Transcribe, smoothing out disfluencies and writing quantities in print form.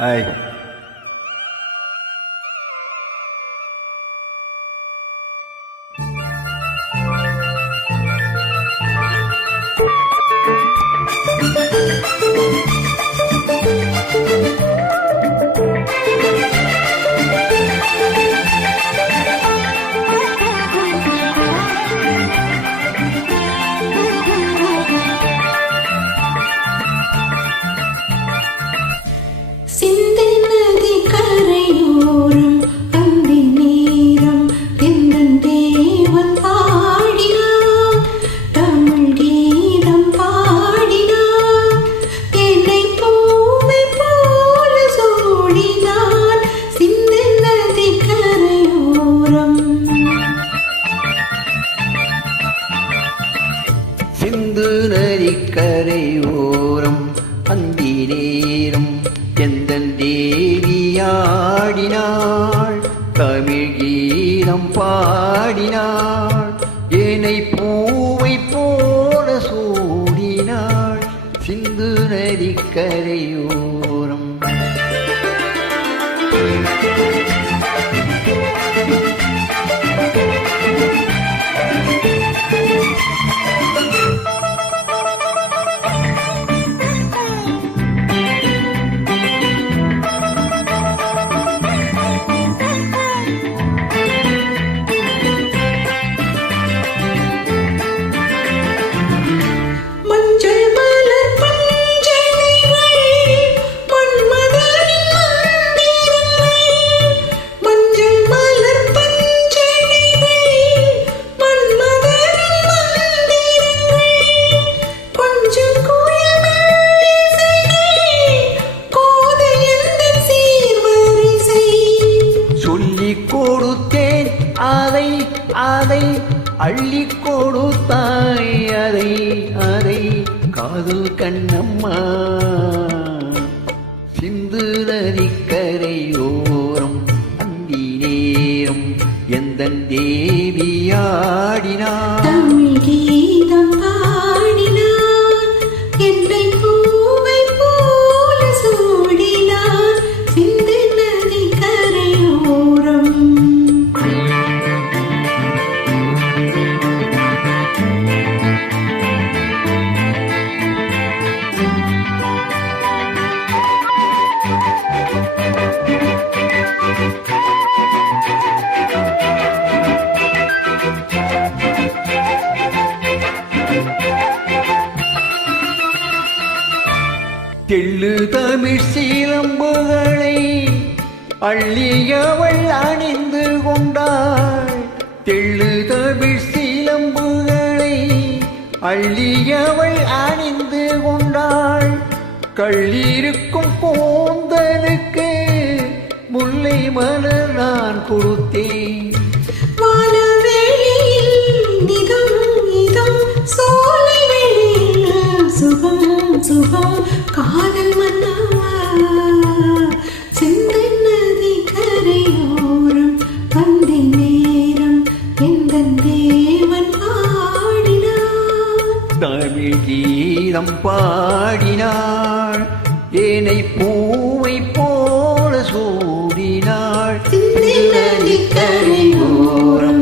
Hi. சிந்து நதிக்கரையோரம் அந்தி நேரம் எந்தன் தேவியாடினாள், தமிழ் கீதம் பாடினாள், என்னை பூவை போல சூடினாள் சிந்து நதிக்கரையோரம். கொடுத்தேன் அதை அதை அள்ளி கொடுத்தாய், அதை அதை காதல் கண்ணம்மா. சிந்து நதிக்கரையோரம் அந்தி நேரம் எந்தன் தேவியாடினாள், தமிழ் கீதம் பாடினாள், என்னை பூவை போல சூடினாள் சிந்து நதிக்கரையோரம். தெள்ளு தமிழ் சீலம்புகளை அள்ளியவள் அணிந்து கொண்டாள், தெள்ளு தமிழ் சீலம்புகளை அள்ளியவள் அணிந்து கொண்டாள், கள்ளிருக்கும் கூந்தலுக்கு முல்லை மலர் நான் கொடுத்தேன். சுகம் காதல் மன்னவா சிந்து நதிக்கரையோரம் அந்தி நேரம் எந்தன் தேவன் பாடினார், தமிழ் கீதம் பாடினாள், என்னை பூவை போல சூடினாள் சிந்து நதிக்கரையோரம்.